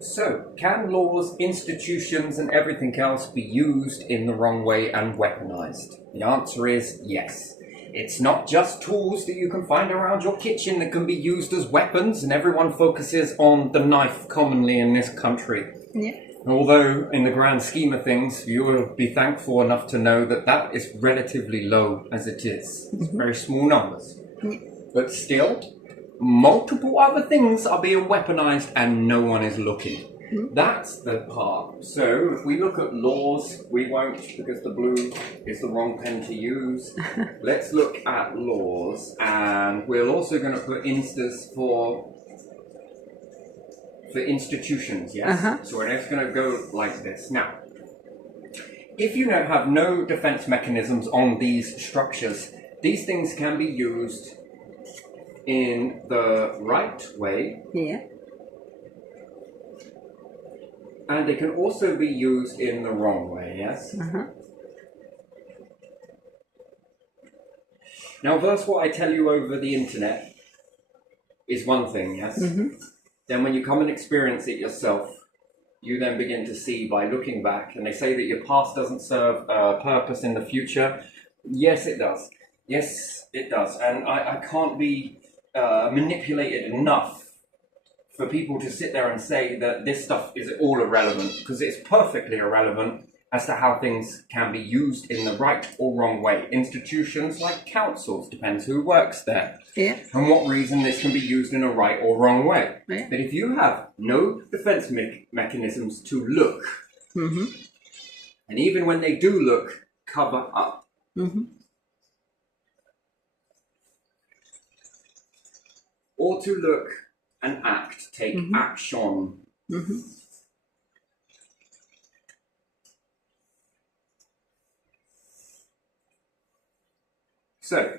So, can laws, institutions, and everything else be used in the wrong way and weaponized? The answer is yes. It's not just tools that you can find around your kitchen that can be used as weapons, and everyone focuses on the knife commonly in this country. Yeah. Although, in the grand scheme of things, you will be thankful enough to know that that is relatively low as it is. It's very small numbers. Yeah. But still, multiple other things are being weaponized and no one is looking. That's the part. So if we look at laws, we won't, because the blue is the wrong pen to use. Let's look at laws, and we're also going to put instas for institutions, yes? So we're just going to go like this. Now, if you have no defense mechanisms on these structures, these things can be used in the right way. Yeah. And they can also be used in the wrong way, yes? Now, verse what I tell you over the internet is one thing, yes? Then when you come and experience it yourself, you then begin to see by looking back, and they say that your past doesn't serve a purpose in the future. Yes, it does. Yes, it does. And I can't be manipulated enough for people to sit there and say that this stuff is all irrelevant, because it's perfectly irrelevant as to how things can be used in the right or wrong way. Institutions like councils, depends who works there, and what reason this can be used in a right or wrong way. But if you have no defense mechanisms to look, and even when they do look, cover up, or to look and act, take action. So,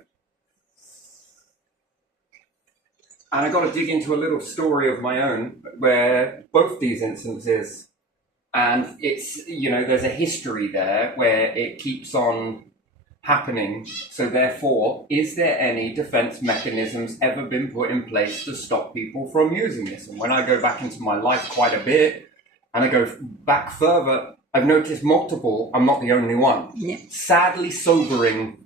and I got to dig into a little story of my own where both these instances, and it's, there's a history there where it keeps on happening. So therefore, is there any defense mechanisms ever been put in place to stop people from using this? And when I go back into my life quite a bit, and I go back further, I've noticed multiple. I'm not the only one. Sadly sobering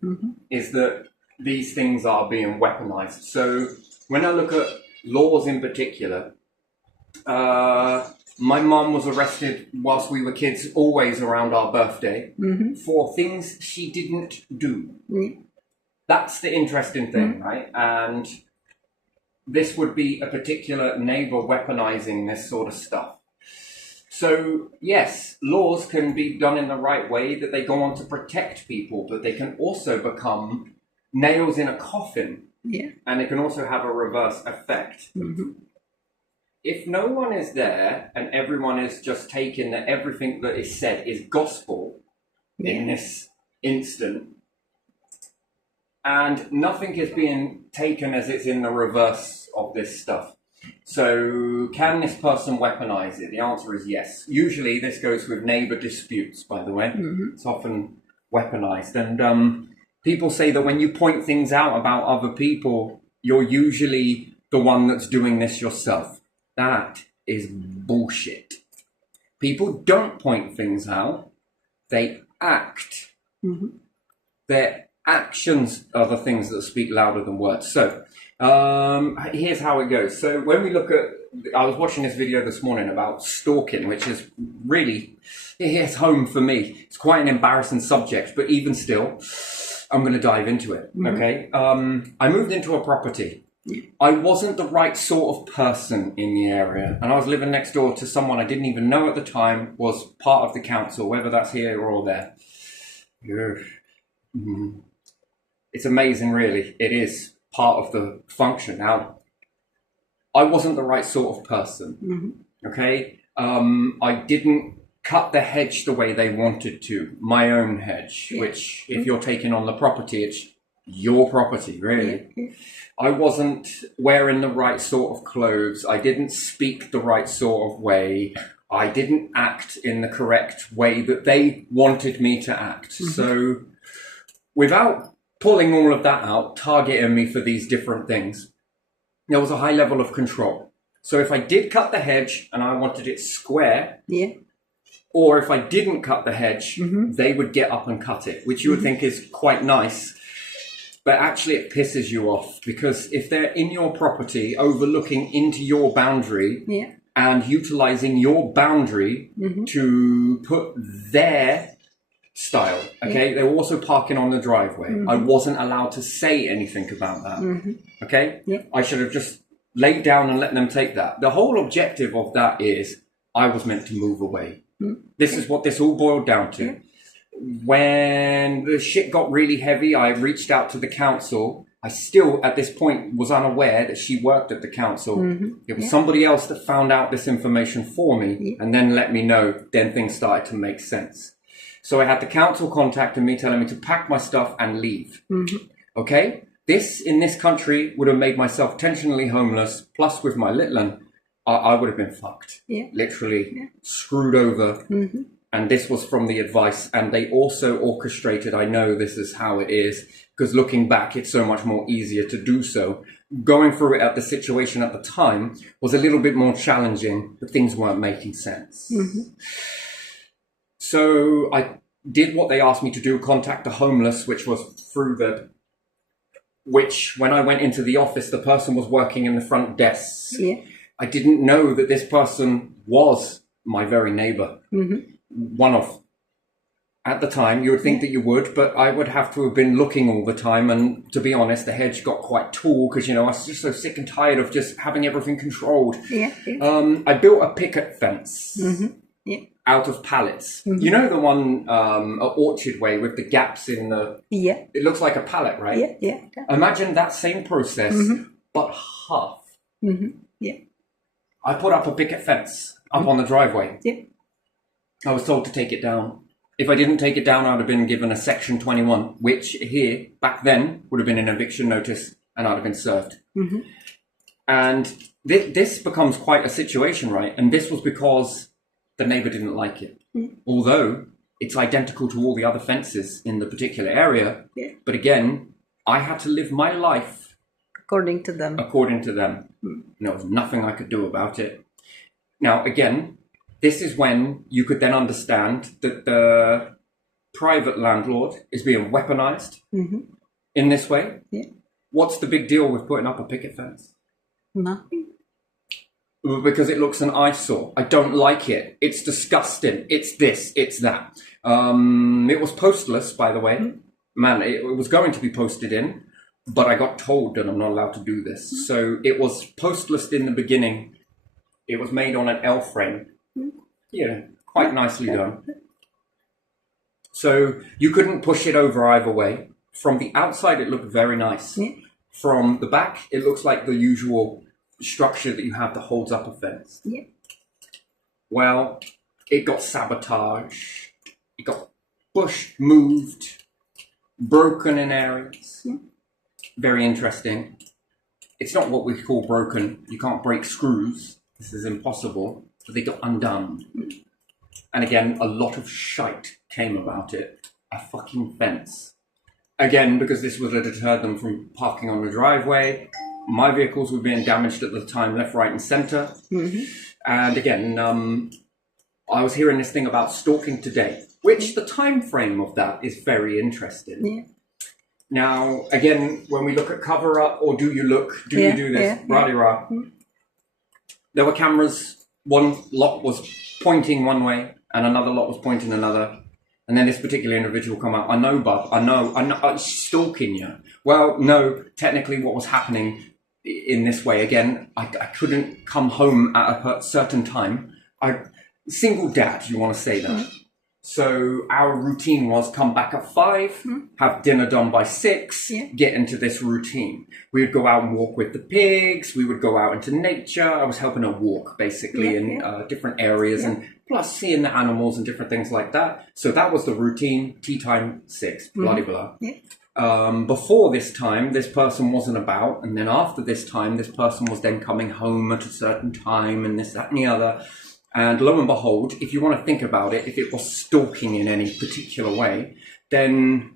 is that these things are being weaponized. So when I look at laws in particular, my mum was arrested whilst we were kids, always around our birthday, for things she didn't do. That's the interesting thing, right? And this would be a particular neighbour weaponizing this sort of stuff. So, yes, laws can be done in the right way, that they go on to protect people, but they can also become nails in a coffin. And it can also have a reverse effect. If no one is there and everyone is just taking that everything that is said is gospel in this instant, and nothing is being taken as it's in the reverse of this stuff. So can this person weaponize it? The answer is yes. Usually this goes with neighbor disputes, by the way. It's often weaponized. And people say that when you point things out about other people, you're usually the one that's doing this yourself. That is bullshit. People don't point things out. They act. Their actions are the things that speak louder than words. So here's how it goes. So when we look at, I was watching this video this morning about stalking, which is really, it hits home for me. It's quite an embarrassing subject, but even still, I'm going to dive into it. Okay. I moved into a property. I wasn't the right sort of person in the area, and I was living next door to someone I didn't even know at the time was part of the council, whether that's here or there. It's amazing, really. It is part of the function. Now, I wasn't the right sort of person, okay? I didn't cut the hedge the way they wanted to, my own hedge, which if you're taking on the property, it's your property, really. I wasn't wearing the right sort of clothes. I didn't speak the right sort of way. I didn't act in the correct way that they wanted me to act. So without pulling all of that out, targeting me for these different things, there was a high level of control. So if I did cut the hedge and I wanted it square, Yeah. or if I didn't cut the hedge, they would get up and cut it, which you would think is quite nice. But actually it pisses you off, because if they're in your property, overlooking into your boundary, Yeah. and utilizing your boundary to put their style, okay? They were also parking on the driveway. I wasn't allowed to say anything about that, okay? Yeah. I should have just laid down and let them take that. The whole objective of that is I was meant to move away. This is what this all boiled down to. Yeah. When the shit got really heavy, I reached out to the council. I still, at this point, was unaware that she worked at the council. It was somebody else that found out this information for me and then let me know. Then things started to make sense. So I had the council contacting me, telling me to pack my stuff and leave. Okay? This, in this country, would have made myself tensionally homeless. Plus, with my little one, I would have been fucked. Yeah. Literally screwed over. And this was from the advice. And they also orchestrated, I know this is how it is, because looking back, it's so much more easier to do so. Going through it at the situation at the time was a little bit more challenging, but things weren't making sense. So I did what they asked me to do, contact the homeless, which was through which when I went into the office, the person was working in the front desk. Yeah. I didn't know that this person was my very neighbor. One of. At the time, you would think that you would, but I would have to have been looking all the time. And to be honest, the hedge got quite tall because, I was just so sick and tired of just having everything controlled. Yeah. I built a picket fence Yeah. out of pallets. You know the one at Orchard Way with the gaps in the... Yeah. It looks like a pallet, right? Yeah. Yeah. Imagine that same process, but half. Yeah. I put up a picket fence up on the driveway. Yeah. I was told to take it down. If I didn't take it down, I would have been given a Section 21, which here, back then, would have been an eviction notice, and I'd have been served. And this becomes quite a situation, right? And this was because the neighbour didn't like it. Although it's identical to all the other fences in the particular area. Yeah. But again, I had to live my life According to them. according to them. There was nothing I could do about it. Now, again, this is when you could then understand that the private landlord is being weaponized in this way. Yeah. What's the big deal with putting up a picket fence? Nothing. Because it looks an eyesore. I don't like it. It's disgusting. It's this, it's that. It was postless, by the way. Man, it was going to be posted in, but I got told that I'm not allowed to do this. So it was postless in the beginning. It was made on an L frame. Quite nicely done. So you couldn't push it over either way. From the outside, it looked very nice. Yeah. From the back, it looks like the usual structure that you have that holds up a fence. Yeah. Well, it got sabotaged. It got pushed, moved, broken in areas. Very interesting. It's not what we call broken. You can't break screws. This is impossible. But they got undone. And again, a lot of shite came about it. A fucking fence. Again, because this would have deterred them from parking on the driveway. My vehicles were being damaged at the time, left, right, and centre. And again, I was hearing this thing about stalking today, which the time frame of that is very interesting. Yeah. Now, again, when we look at cover up or do you look, do you do this? Rah-de-rah. There were cameras. One lot was pointing one way and another lot was pointing another. And then this particular individual come out, I know, bub, I know, I'm stalking you. Well, no, technically what was happening in this way, again, I couldn't come home at a certain time. Single dad, you want to say that. So our routine was come back at 5, have dinner done by 6, get into this routine. We would go out and walk with the pigs. We would go out into nature. I was helping her walk basically in different areas and plus seeing the animals and different things like that. So that was the routine, tea time 6, blah, blah. Before this time, this person wasn't about. And then after this time, this person was then coming home at a certain time and this, that and the other. And lo and behold, if you want to think about it, if it was stalking in any particular way, then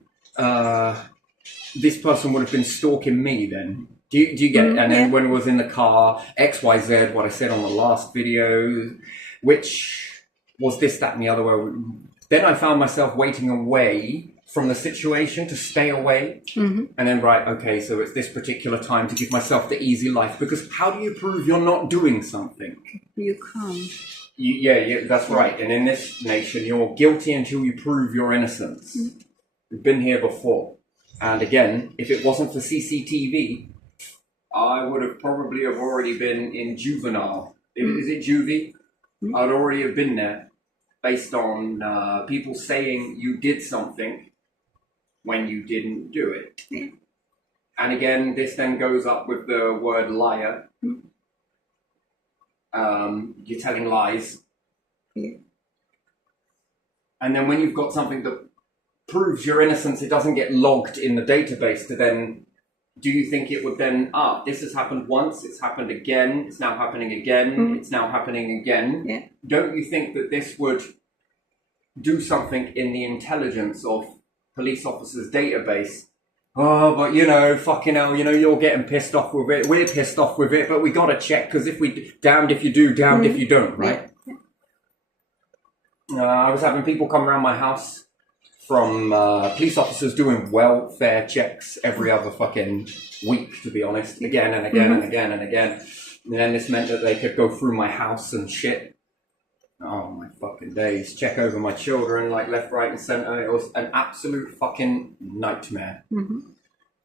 this person would have been stalking me then. Do you get it? And then Yeah. when it was in the car, XYZ, what I said on the last video, which was this, that, and the other way. Then I found myself waiting away from the situation to stay away. And then, right, okay, so it's this particular time to give myself the easy life. Because how do you prove you're not doing something? You can't. Yeah, that's right. And in this nation, you're guilty until you prove your innocence. We've been here before. And again, if it wasn't for CCTV, I would have probably have already been in juvenile. Is it juvie? I'd already have been there based on people saying you did something when you didn't do it. Yeah. And again, this then goes up with the word liar. You're telling lies. Yeah. And then when you've got something that proves your innocence, it doesn't get logged in the database to then, do you think it would then, this has happened once, it's happened again, it's now happening again, it's now happening again. Yeah. Don't you think that this would do something in the intelligence of police officers' database? Oh, but fucking hell, you're getting pissed off with it, we're pissed off with it, but we gotta check, because damned if you do, damned if you don't, right? Yeah. I was having people come around my house from police officers doing welfare checks every other fucking week, to be honest, again and again and again and again. And then this meant that they could go through my house and shit. Oh my fucking days. Check over my children, like left, right and centre. It was an absolute fucking nightmare.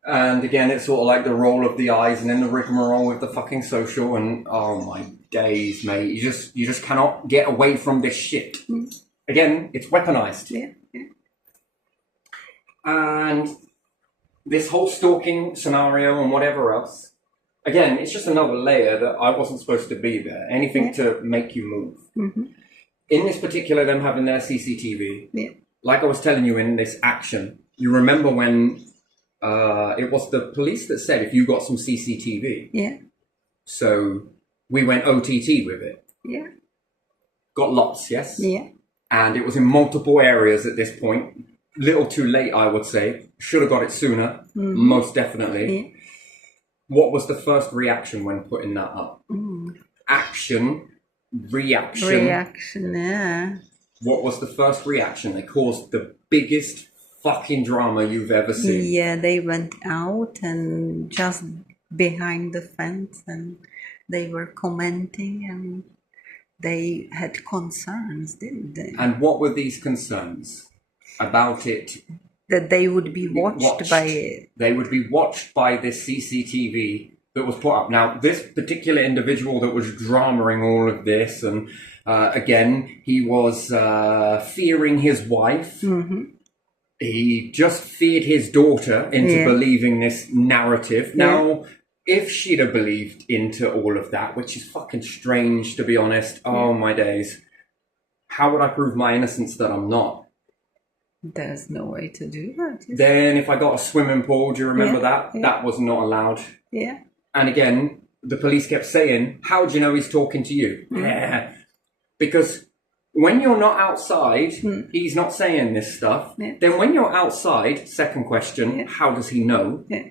And again, it's sort of like the roll of the eyes and then the rigmarole with the fucking social, and oh my days, mate. You just cannot get away from this shit. Again, it's weaponized. Yeah. And this whole stalking scenario and whatever else, again, it's just another layer that I wasn't supposed to be there. Anything to make you move. In this particular, them having their CCTV, like I was telling you in this action, you remember when it was the police that said if you got some CCTV. Yeah. So we went OTT with it. Yeah. Got lots, yes? Yeah. And it was in multiple areas at this point. Little too late, I would say. Should have got it sooner, most definitely. Yeah. What was the first reaction when putting that up? Action, reaction. Reaction, yeah. What was the first reaction? They caused the biggest fucking drama you've ever seen. Yeah, they went out and just behind the fence and they were commenting and they had concerns, didn't they? And what were these concerns about it? That they would be watched by it. They would be watched by this CCTV that was put up. Now, this particular individual that was dramaing all of this, and again, he was fearing his wife. He just feared his daughter into believing this narrative. Now, if she'd have believed into all of that, which is fucking strange, to be honest, oh my days, how would I prove my innocence that I'm not? There's no way to do that. Then if I got a swimming pool, do you remember that? Yeah. That was not allowed. Yeah. And again, the police kept saying, how do you know he's talking to you? Yeah. Because when you're not outside, he's not saying this stuff. Yeah. Then when you're outside, second question, how does he know? Yeah.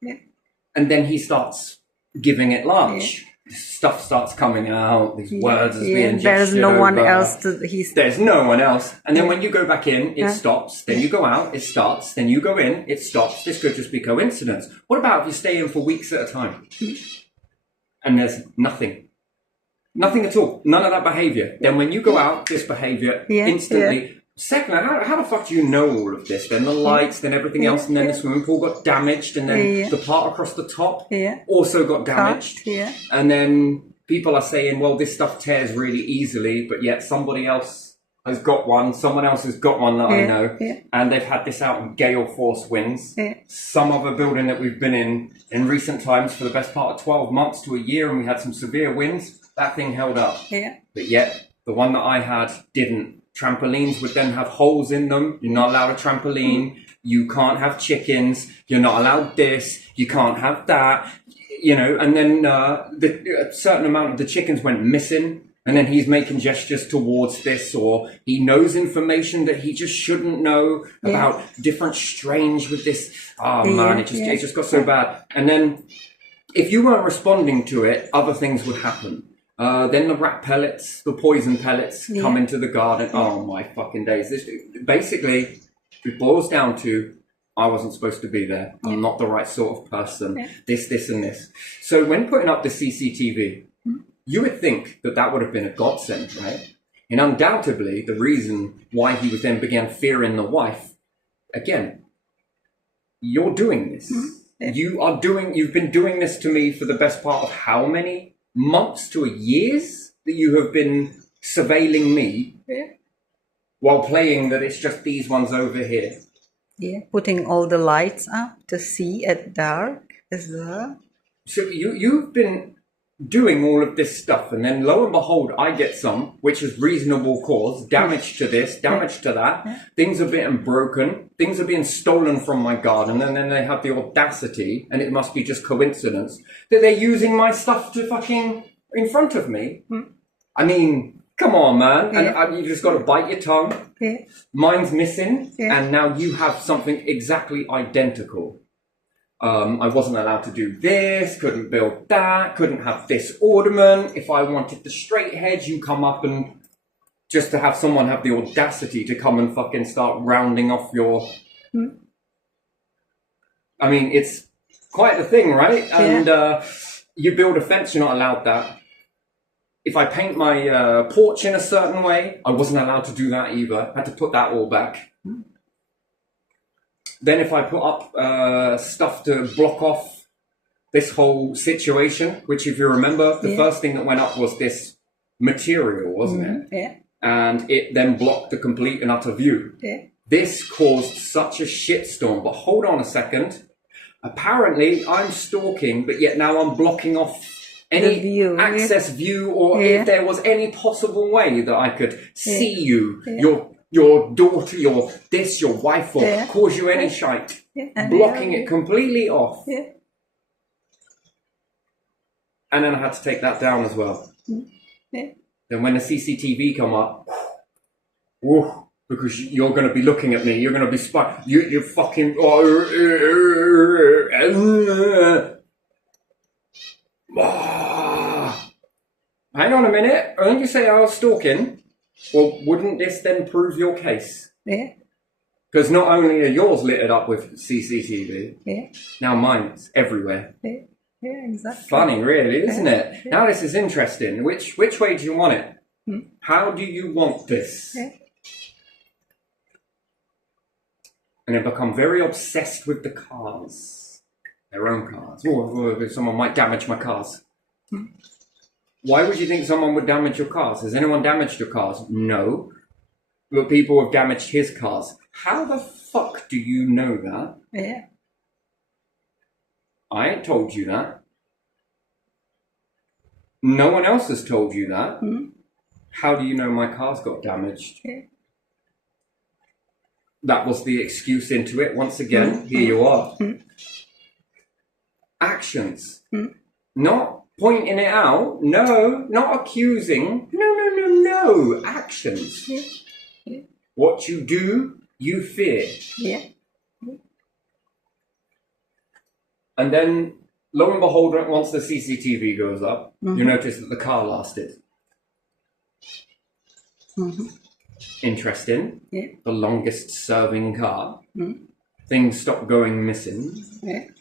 Yeah. And then he starts giving it large. Stuff starts coming out, these words is being there's gestured no one over. else to There's no one else. And then when you go back in, it stops. Then you go out, it starts. Then you go in, it stops. This could just be coincidence. What about if you stay in for weeks at a time? And there's nothing. Nothing at all. None of that behavior. Then when you go out, this behavior instantly. Second, how the fuck do you know all of this? Then the lights, then everything else, and then the swimming pool got damaged, and then the part across the top also got damaged. And then people are saying, well, this stuff tears really easily, but yet somebody else has got one, someone else has got one that I know, and they've had this out in gale force winds. Some other building that we've been in recent times for the best part of 12 months to a year, and we had some severe winds, that thing held up. But yet, the one that I had didn't. Trampolines would then have holes in them. You're not allowed a trampoline. You can't have chickens. You're not allowed this. You can't have that. And then a certain amount of the chickens went missing. And then he's making gestures towards this, or he knows information that he just shouldn't know about different strains with this. Oh man, it just got so bad. And then if you weren't responding to it, other things would happen. Then the rat pellets, the poison pellets come into the garden. Oh my fucking days. This, basically, it boils down to, I wasn't supposed to be there. I'm not the right sort of person. This, and this. So when putting up the CCTV, you would think that that would have been a godsend, right? And undoubtedly, the reason why he was then began fearing the wife, again, you're doing this. You've been doing this to me for the best part of how many months to years that you have been surveilling me while playing that it's just these ones over here. Yeah, putting all the lights up to see at dark as well. So you've been doing all of this stuff, and then lo and behold, I get some, which is reasonable cause, damage to this, damage to that, things are being broken, things are being stolen from my garden, and then they have the audacity, and it must be just coincidence, that they're using my stuff to fucking in front of me. I mean, come on, man. And you just got to bite your tongue. Mine's missing, and now you have something exactly identical. I wasn't allowed to do this, couldn't build that, couldn't have this ornament. If I wanted the straight hedge, you come up and just to have someone have the audacity to come and fucking start rounding off your... I mean, it's quite the thing, right? And you build a fence, you're not allowed that. If I paint my porch in a certain way, I wasn't allowed to do that either. I had to put that all back. Then if I put up stuff to block off this whole situation, which if you remember, the first thing that went up was this material, wasn't it? And it then blocked the complete and utter view. This caused such a shitstorm. But hold on a second. Apparently, I'm stalking, but yet now I'm blocking off any access view, or if there was any possible way that I could see you, your daughter, your wife, or cause you any shite. Blocking it completely off. And then I had to take that down as well. Then when the CCTV come up, woof, because you're going to be looking at me, you're going to be spying, you're fucking... Hang on a minute, I think you say I was stalking. Well, wouldn't this then prove your case? Because not only are yours littered up with CCTV, now mine's everywhere. Exactly. Funny, really, isn't it? Now this is interesting. Which way do you want it? How do you want this? And they become very obsessed with the cars, their own cars. Oh, someone might damage my cars. Why would you think someone would damage your cars? Has anyone damaged your cars? No. But people have damaged his cars. How the fuck do you know that? I ain't told you that. No one else has told you that. How do you know my cars got damaged? That was the excuse into it. Once again, here you are. Actions. Not pointing it out. No, not accusing. No. Actions. What you do, you fear. And then, lo and behold, once the CCTV goes up, you notice that the car lasted. Interesting. The longest serving car. Things stop going missing.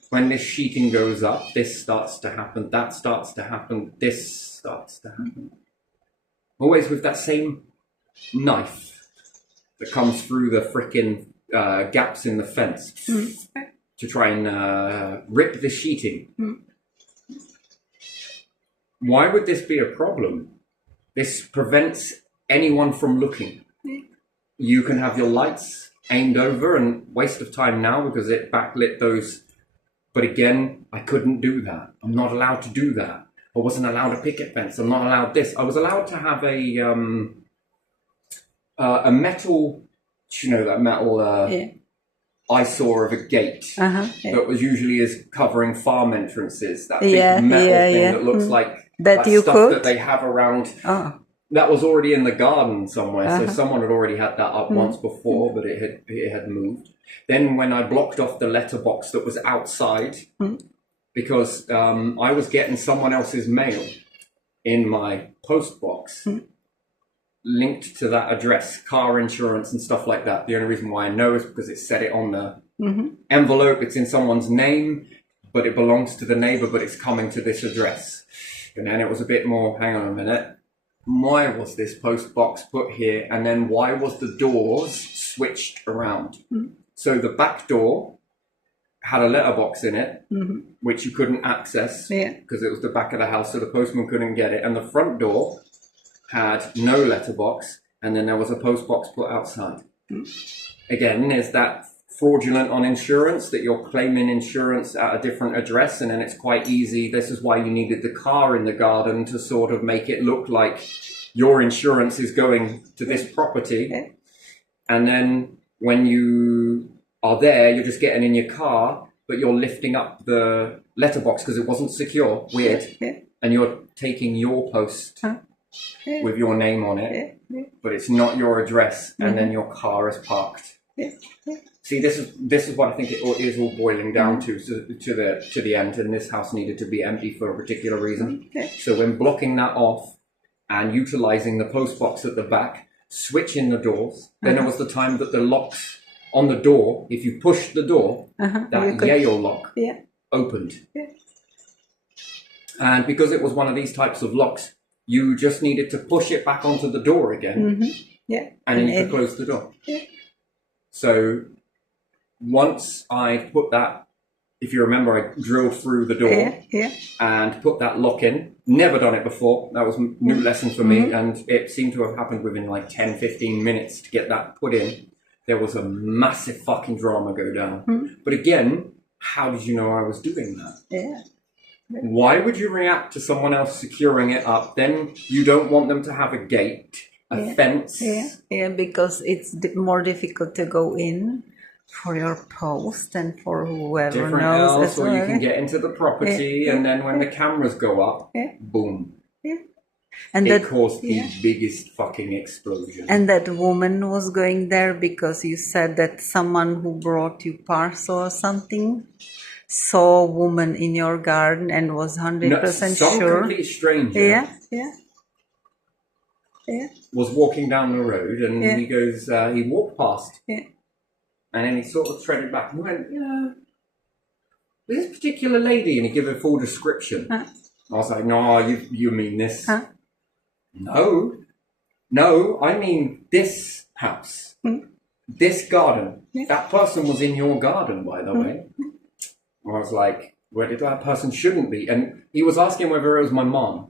When this sheeting goes up, this starts to happen, that starts to happen, this starts to happen. Always with that same knife that comes through the frickin' gaps in the fence to try and rip the sheeting. Why would this be a problem? This prevents anyone from looking. You can have your lights aimed over, and waste of time now because it backlit those. But again, I couldn't do that. I'm not allowed to do that. I wasn't allowed a picket fence. I'm not allowed this. I was allowed to have a metal, that metal eyesore of a gate that was usually is covering farm entrances. That big metal thing that looks like that you stuff could? that they have around. that was already in the garden somewhere. So Uh-huh. someone had already had that up once before, but it had moved. Then when I blocked off the letterbox that was outside, because I was getting someone else's mail in my post box linked to that address, car insurance and stuff like that. The only reason why I know is because it said it on the envelope. It's in someone's name, but it belongs to the neighbor, but it's coming to this address. And then it was a bit more, hang on a minute, why was this post box put here? And then why was the doors switched around? So the back door had a letterbox in it, which you couldn't access because it was the back of the house, so the postman couldn't get it. And the front door had no letterbox, and then there was a post box put outside. Again, is that fraudulent on insurance, that you're claiming insurance at a different address, and then it's quite easy. This is why you needed the car in the garden to sort of make it look like your insurance is going to this property. And then when you are there, you're just getting in your car, but you're lifting up the letterbox because it wasn't secure. Weird. And you're taking your post with your name on it, but it's not your address, and then your car is parked. See, this is what I think it is all boiling down to the end, and this house needed to be empty for a particular reason. So when blocking that off and utilizing the post box at the back, switching the doors, then there was the time that the locks on the door, if you pushed the door, that Yale lock opened. And because it was one of these types of locks, you just needed to push it back onto the door again, and then you could close the door. So once I put that, if you remember, I drilled through the door and put that lock in. Never done it before. That was a new lesson for me, and it seemed to have happened within like 10-15 minutes to get that put in. There was a massive fucking drama go down. But again, how did you know I was doing that? Why would you react to someone else securing it up? Then you don't want them to have a gate, a fence. Because it's more difficult to go in for your post and for whoever Different knows else, as or well. you can get into the property, and then when the cameras go up, boom. And it that caused the biggest fucking explosion. And that woman was going there because you said that someone who brought you parcel or something saw a woman in your garden and was 100% some sure. complete stranger was walking down the road, and he goes, he walked past, and then he sort of treaded back and went, this particular lady, and he gave a full description. I was like, no, you mean this? No, I mean this house, this garden. That person was in your garden, by the way. I was like, where did that person shouldn't be? And he was asking whether it was my mom.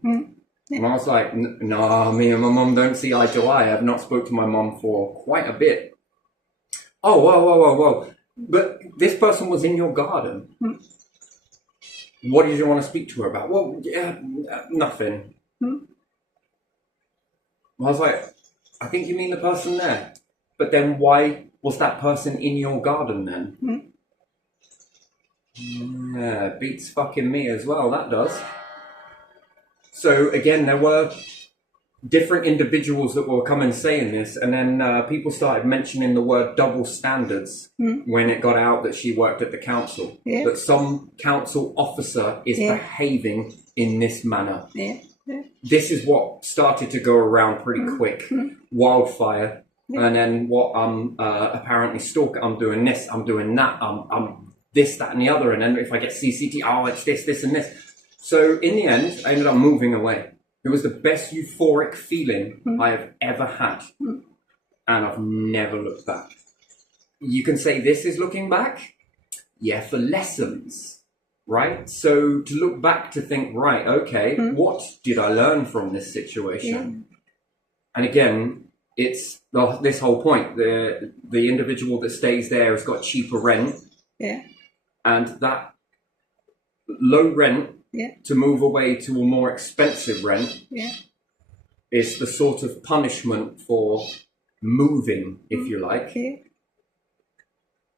And I was like, no, me and my mom don't see eye to eye. I've not spoke to my mom for quite a bit. Oh, whoa. But this person was in your garden. What did you want to speak to her about? Well, nothing. I was like, I think you mean the person there. But then why was that person in your garden then? Yeah, beats fucking me as well, that does. So again, there were different individuals that were coming saying this, and then people started mentioning the word double standards when it got out that she worked at the council. That some council officer is behaving in this manner. This is what started to go around pretty quick. Wildfire. And then what apparently stalker, I'm doing this, I'm doing that, I'm this, that, and the other. And then if I get CCT, oh, it's this, and this. So in the end, I ended up moving away. It was the best euphoric feeling I have ever had. And I've never looked back. You can say this is looking back. Yeah, for lessons, right? So to look back to think, right, okay, what did I learn from this situation? And again, it's this whole point. The individual that stays there has got cheaper rent. And that low rent to move away to a more expensive rent is the sort of punishment for moving, if you like.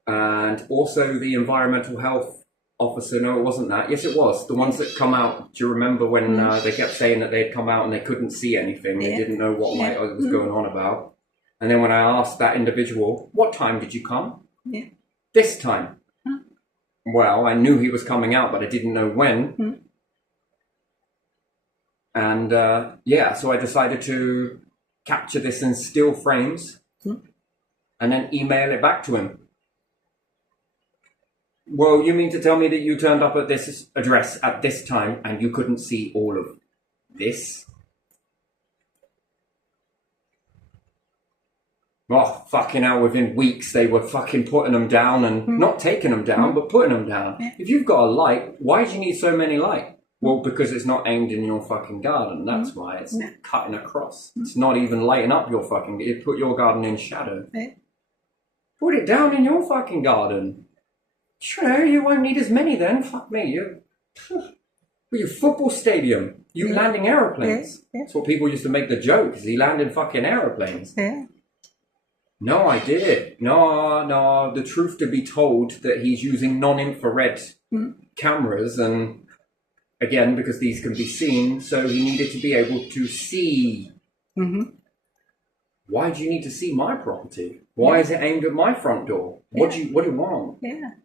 And also the environmental health officer. No, it wasn't that. Yes, it was. The ones that come out. Do you remember when they kept saying that they'd come out and they couldn't see anything? They didn't know what was going on about. And then when I asked that individual, what time did you come? Yeah. This time. Well, I knew he was coming out, but I didn't know when. And so I decided to capture this in still frames and then email it back to him. Well, you mean to tell me that you turned up at this address at this time and you couldn't see all of this? Oh, fucking hell, within weeks they were fucking putting them down and not taking them down, but putting them down. Yeah. If you've got a light, why do you need so many lights? Well, because it's not aimed in your fucking garden. That's why. It's cutting across. It's not even lighting up your fucking... It put your garden in shadow. Put it down in your fucking garden. Sure, you won't need as many then. Fuck me. Your football stadium. You landing aeroplanes. That's what people used to make the joke. Is he landed fucking aeroplanes? Yeah. No, I did. No. The truth to be told that he's using non-infrared cameras and... Again, because these can be seen, so he needed to be able to see. Why do you need to see my property? Why is it aimed at my front door? What do you want? Yeah,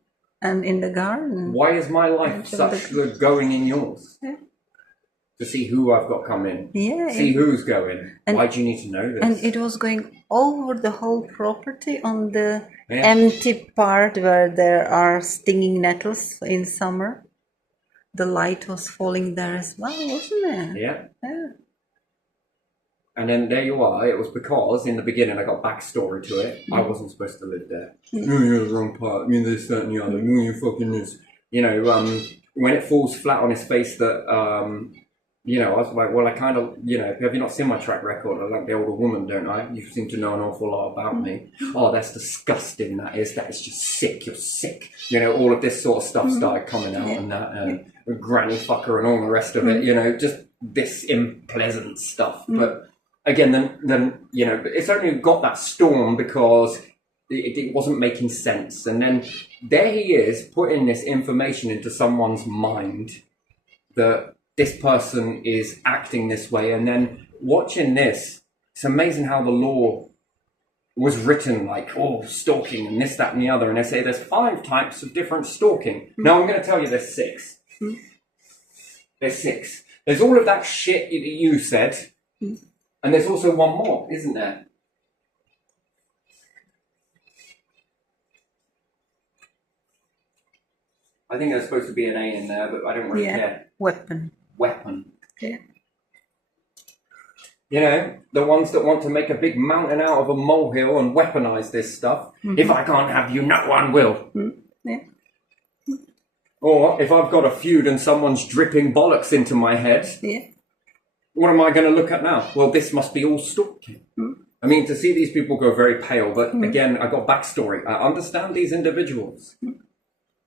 and in the garden. Why is my life such good going in yours? Yeah. To see who I've got coming. Yeah. See who's going. Why do you need to know this? And it was going over the whole property on the empty part where there are stinging nettles in summer. The light was falling there as well, wasn't it? Yeah. And then there you are. It was because in the beginning I got backstory to it. I wasn't supposed to live there. No, you're the wrong part. You're this, that, and the other. No, you're fucking this. You know, when it falls flat on his face that, you know, I was like, well, I kind of, you know, have you not seen my track record? I like the older woman, don't I? You seem to know an awful lot about me. Oh, that's disgusting. That is just sick. You're sick. You know, all of this sort of stuff started coming out and that. Granny fucker and all the rest of it, you know, just this unpleasant stuff. But again, then you know, it's only got that storm because it wasn't making sense. And then there he is putting this information into someone's mind that this person is acting this way. And then watching this, it's amazing how the law was written like, oh, stalking and this, that, and the other. And they say there's 5 types of different stalking. Now I'm going to tell you there's 6. There's 6. There's all of that shit that you said, and there's also one more, isn't there? I think there's supposed to be an A in there, but I don't really care. Weapon. Yeah. You know, the ones that want to make a big mountain out of a molehill and weaponize this stuff. If I can't have you, no one will. Yeah. Or if I've got a feud and someone's dripping bollocks into my head, what am I going to look at now? Well, this must be all stalking. I mean, to see these people go very pale, but again, I got backstory. I understand these individuals.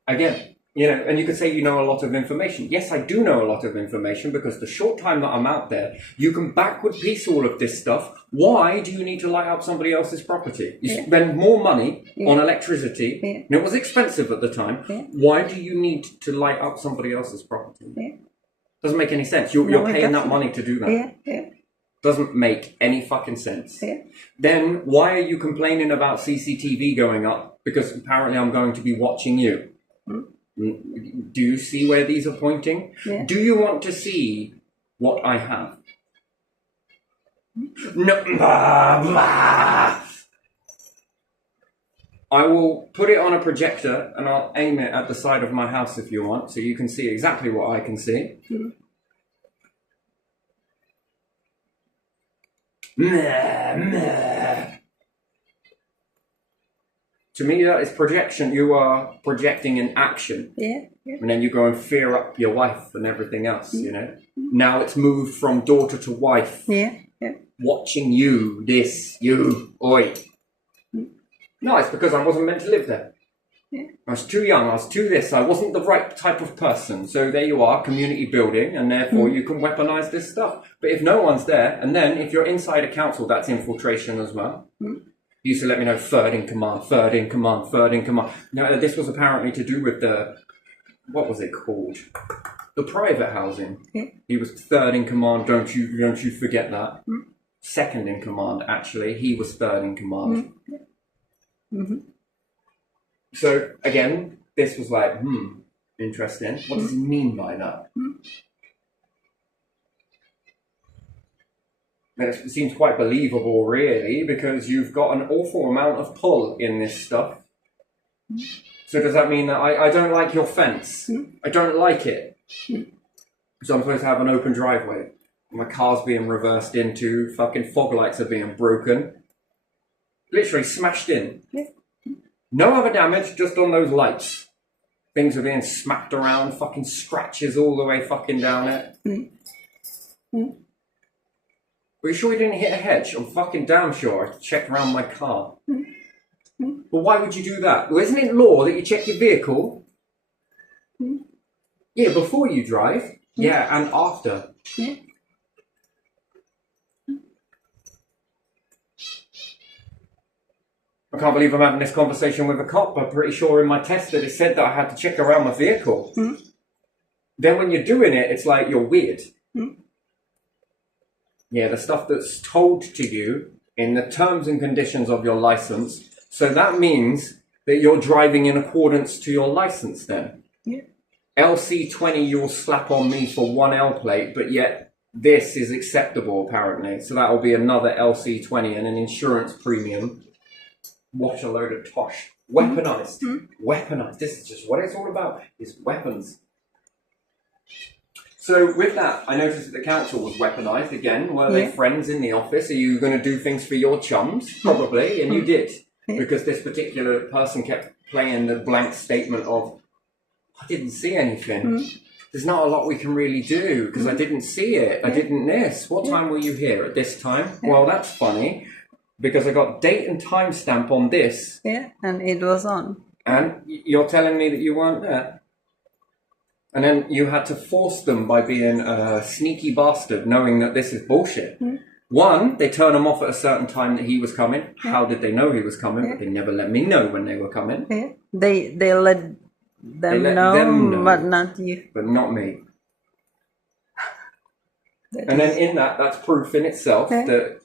Again, you know, and you could say you know a lot of information. Yes, I do know a lot of information because the short time that I'm out there, you can backward piece all of this stuff. Why do you need to light up somebody else's property? You spend more money on electricity, and it was expensive at the time. Why do you need to light up somebody else's property? Doesn't make any sense. You're paying that money to do that. Doesn't make any fucking sense. Then why are you complaining about CCTV going up? Because apparently I'm going to be watching you. Do you see where these are pointing? Do you want to see what I have? No. I will put it on a projector and I'll aim it at the side of my house if you want, so you can see exactly what I can see. To me, that is projection. You are projecting an action. And then you go and fear up your wife and everything else, you know. Now it's moved from daughter to wife. Watching you, oi. No, it's because I wasn't meant to live there. I was too young, I was too this, I wasn't the right type of person. So there you are, community building, and therefore you can weaponize this stuff. But if no one's there, and then if you're inside a council, that's infiltration as well. He used to let me know third in command. No, this was apparently to do with the what was it called? The private housing. Yeah. He was third in command. Don't you forget that. Second in command, actually. He was third in command. So again, this was like, interesting. What does he mean by that? It seems quite believable, really, because you've got an awful amount of pull in this stuff. So does that mean that I don't like your fence? I don't like it. So I'm supposed to have an open driveway. My car's being reversed into, fucking fog lights are being broken. Literally smashed in. No other damage, just on those lights. Things are being smacked around, fucking scratches all the way fucking down it. Are you sure you didn't hit a hedge? I'm fucking damn sure. I checked around my car. But why would you do that? Well, isn't it law that you check your vehicle? Yeah, before you drive. Yeah, and after. I can't believe I'm having this conversation with a cop. I'm pretty sure in my test that it said that I had to check around my vehicle. Then when you're doing it, it's like you're weird. Yeah, the stuff that's told to you in the terms and conditions of your license. So that means that you're driving in accordance to your license then. LC20 you'll slap on me for 1L plate, but yet this is acceptable apparently. So that will be another LC20 and an insurance premium. Watch a load of tosh. Weaponized. Weaponized. This is just what it's all about, is weapons. So with that, I noticed that the council was weaponized again. Were they friends in the office? Are you going to do things for your chums? Probably, and you did. Because this particular person kept playing the blank statement of, I didn't see anything. There's not a lot we can really do because I didn't see it. I didn't miss. What time were you here at this time? Well, that's funny because I got date and timestamp on this. Yeah, and it was on. And you're telling me that you weren't there? And then you had to force them by being a sneaky bastard, knowing that this is bullshit. One, they turn him off at a certain time that he was coming. How did they know he was coming? But they never let me know when they were coming. They let them know, but not you. But not me. And then in that's proof in itself that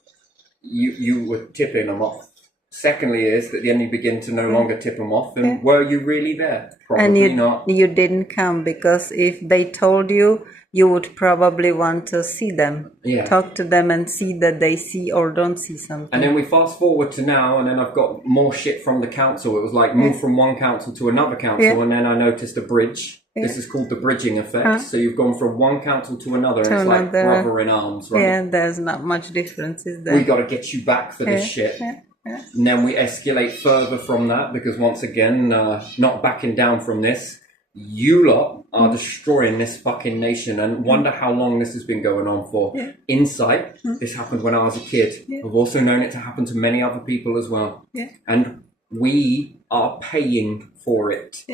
you were tipping them off. Secondly is that then you begin to no longer tip them off. And were you really there? Probably not. You didn't come because if they told you, you would probably want to see them. Talk to them and see that they see or don't see something. And then we fast forward to now, and then I've got more shit from the council. It was like move from one council to another council, and then I noticed a bridge. This is called the bridging effect. So you've gone from one council to another, and it's like brother in arms, right? Yeah, there's not much difference, is there? We got to get you back for this shit. And then we escalate further from that because once again, not backing down from this, you lot are destroying this fucking nation and wonder how long this has been going on for. Insight, this happened when I was a kid. I've also known it to happen to many other people as well. And we are paying for it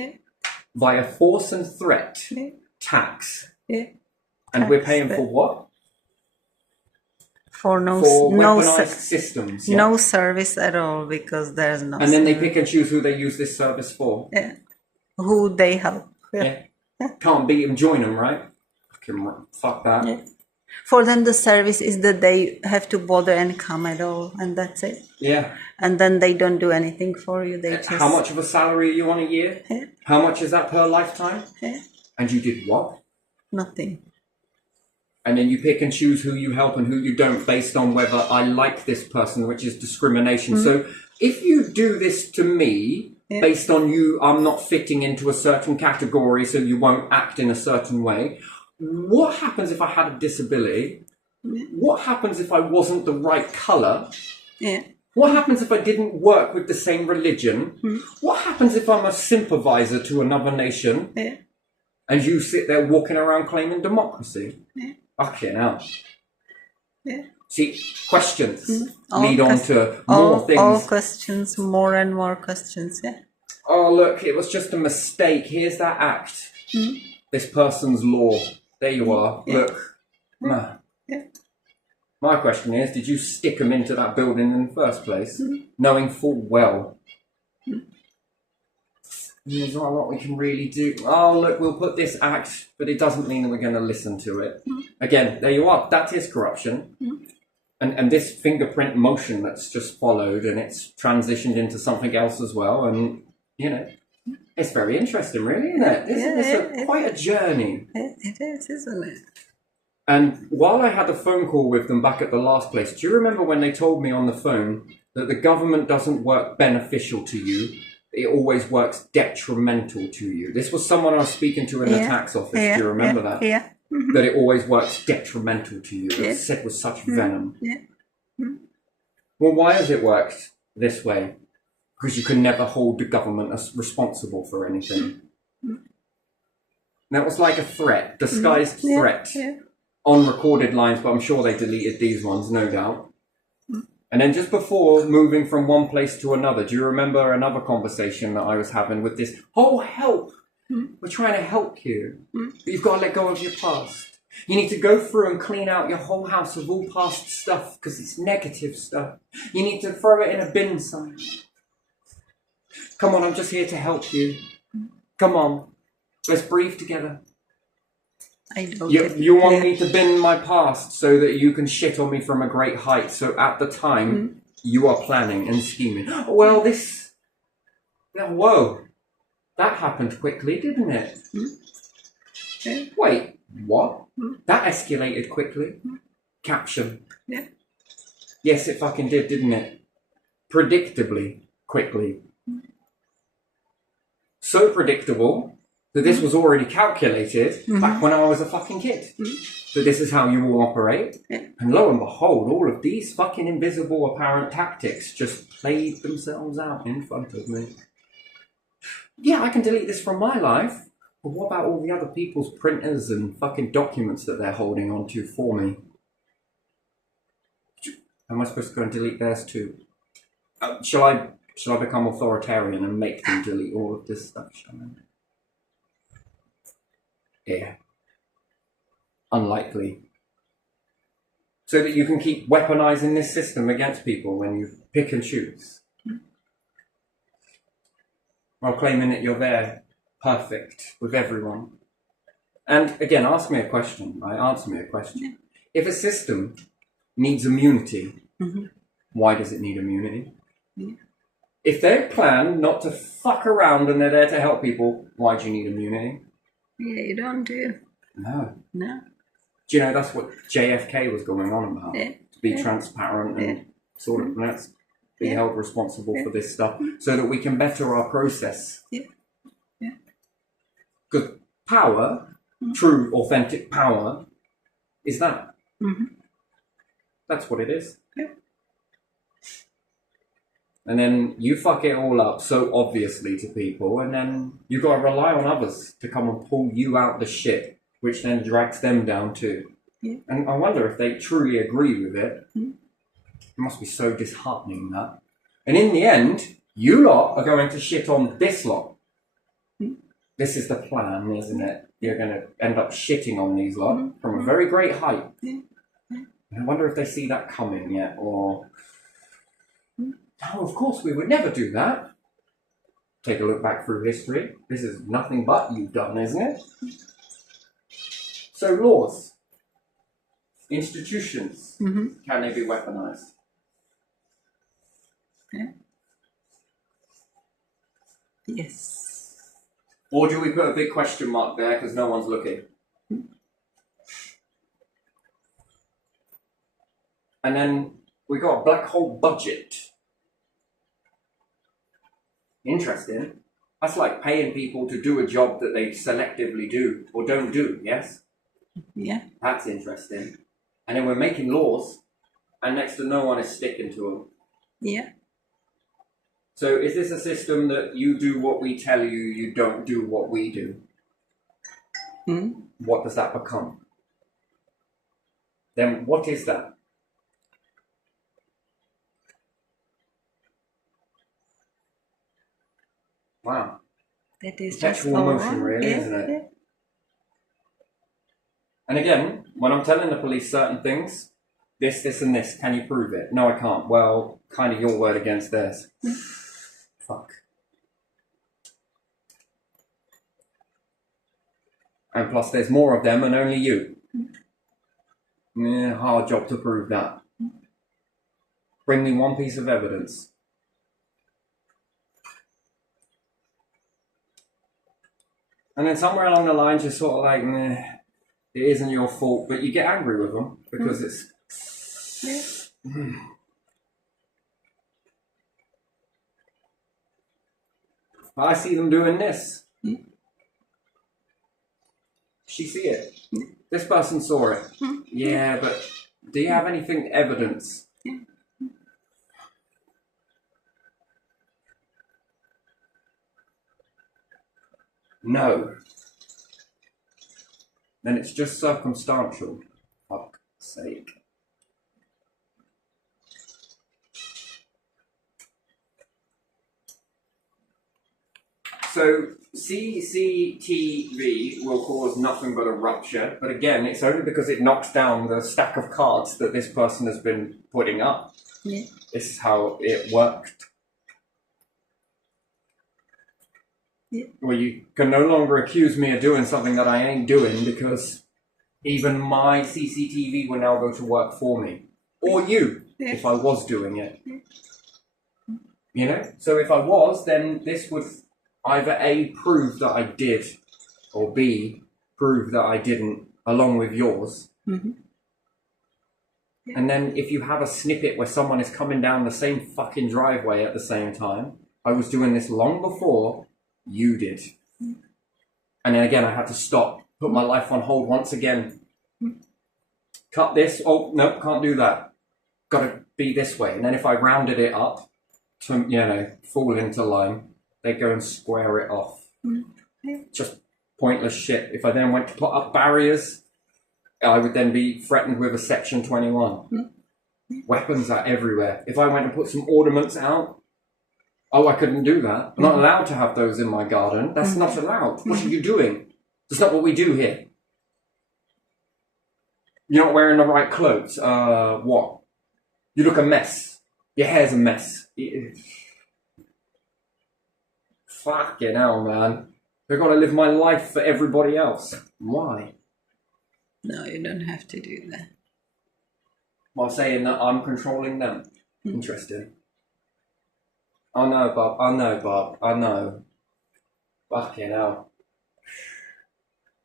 via force and threat, tax. And we're paying for what? For weaponized systems. No service at all because there's no And then they pick and choose who they use this service for. Who they help. Can't beat them, join them, right? Fuck that. For them the service is that they have to bother and come at all, and that's it. And then they don't do anything for you. They just... How much of a salary are you on a year? How much is that per lifetime? And you did what? Nothing. And then you pick and choose who you help and who you don't based on whether I like this person, which is discrimination. So if you do this to me based on you, I'm not fitting into a certain category, so you won't act in a certain way. What happens if I had a disability? What happens if I wasn't the right colour? What happens if I didn't work with the same religion? What happens if I'm a sympathiser to another nation? And you sit there walking around claiming democracy? Fucking hell. See, questions lead on to more things. All questions, more and more questions, Oh, look, it was just a mistake. Here's that act. This person's law. There you are. Look. My question is, did you stick them into that building in the first place, knowing full well There's not a lot we can really do. Oh, look, we'll put this act, but it doesn't mean that we're going to listen to it. Again, there you are. That is corruption. And this fingerprint motion that's just followed, and it's transitioned into something else as well. And, you know, it's very interesting, really, isn't it? It's quite a journey. It is, isn't it? And while I had a phone call with them back at the last place, do you remember when they told me on the phone that the government doesn't work beneficial to you? It always works detrimental to you. This was someone I was speaking to in the tax office. Do you remember that? Yeah. That it always works detrimental to you. It was said with such venom. Well, why has it worked this way? Because you can never hold the government as responsible for anything. That was like a threat, disguised threat, on recorded lines, but I'm sure they deleted these ones, no doubt. And then just before moving from one place to another, do you remember another conversation that I was having with this? Oh, help! We're trying to help you. But you've got to let go of your past. You need to go through and clean out your whole house of all past stuff because it's negative stuff. You need to throw it in a bin somewhere. Come on, I'm just here to help you. Come on, let's breathe together. I don't you want me to bin my past so that you can shit on me from a great height. So at the time, you are planning and scheming. Well, whoa, that happened quickly, didn't it? Wait, what? That escalated quickly. Caption. Yes, it fucking did, didn't it? Predictably quickly. So predictable that this was already calculated back when I was a fucking kid. So this is how you will operate. And lo and behold, all of these fucking invisible apparent tactics just played themselves out in front of me. Yeah, I can delete this from my life. But what about all the other people's printers and fucking documents that they're holding on to for me? Am I supposed to go and delete theirs too? Shall I become authoritarian and make them delete all of this stuff? Shall I? Yeah. Unlikely. So that you can keep weaponizing this system against people when you pick and choose. While claiming that you're there, perfect, with everyone. And again, ask me a question, right? Answer me a question. If a system needs immunity, why does it need immunity? If they plan not to fuck around and they're there to help people, why do you need immunity? Yeah, you don't do. No. No. Do you know that's what JFK was going on about? To be transparent and sort of let's be held responsible for this stuff so that we can better our process. Because power, true, authentic power, is that. That's what it is. And then you fuck it all up so obviously to people, and then you got to rely on others to come and pull you out the shit, which then drags them down too. And I wonder if they truly agree with it. It must be so disheartening, that. And in the end, you lot are going to shit on this lot. This is the plan, isn't it? You're going to end up shitting on these lot from a very great height. And I wonder if they see that coming yet, or... Oh, of course, we would never do that. Take a look back through history. This is nothing but you've done, isn't it? So laws, institutions, can they be weaponized? Yes. Or do we put a big question mark there because no one's looking? And then we got a black hole budget. Interesting. That's like paying people to do a job that they selectively do or don't do, yes? Yeah. That's interesting. And then we're making laws and next to no one is sticking to them. Yeah. So is this a system that you do what we tell you, you don't do what we do? What does that become? Then what is that? Wow. That is Perpetual just motion, really, isn't it? And again, when I'm telling the police certain things, this, and this, can you prove it? No, I can't. Well, kind of your word against theirs. Fuck. And plus there's more of them and only you. Hard job to prove that. Bring me one piece of evidence. And then somewhere along the lines you're sort of like, it isn't your fault, but you get angry with them because it's... I see them doing this. She see it. This person saw it. Yeah, but do you have anything evidence? No. Then it's just circumstantial. Fuck's sake. So CCTV will cause nothing but a rupture, but again, it's only because it knocks down the stack of cards that this person has been putting up. Yeah. This is how it worked. Yeah. Well, you can no longer accuse me of doing something that I ain't doing because even my CCTV will now go to work for me. Or you, if I was doing it. You know? So if I was, then this would either A, prove that I did, or B, prove that I didn't, along with yours. Mm-hmm. And then if you have a snippet where someone is coming down the same fucking driveway at the same time, I was doing this long before you did. And then again, I had to stop, put my life on hold once again. Cut this. Oh, no, can't do that. Gotta be this way. And then if I rounded it up to, you know, fall into line, they go and square it off. Just pointless shit. If I then went to put up barriers, I would then be threatened with a Section 21. Weapons are everywhere. If I went and put some ornaments out, oh, I couldn't do that. I'm not allowed to have those in my garden. That's not allowed. What are you doing? That's not what we do here. You're not wearing the right clothes. What? You look a mess. Your hair's a mess. Fucking hell, man. I've got to live my life for everybody else. Why? No, you don't have to do that. While saying that I'm controlling them. Interesting. I know, Bob. I know, Bob. I know. Fucking hell.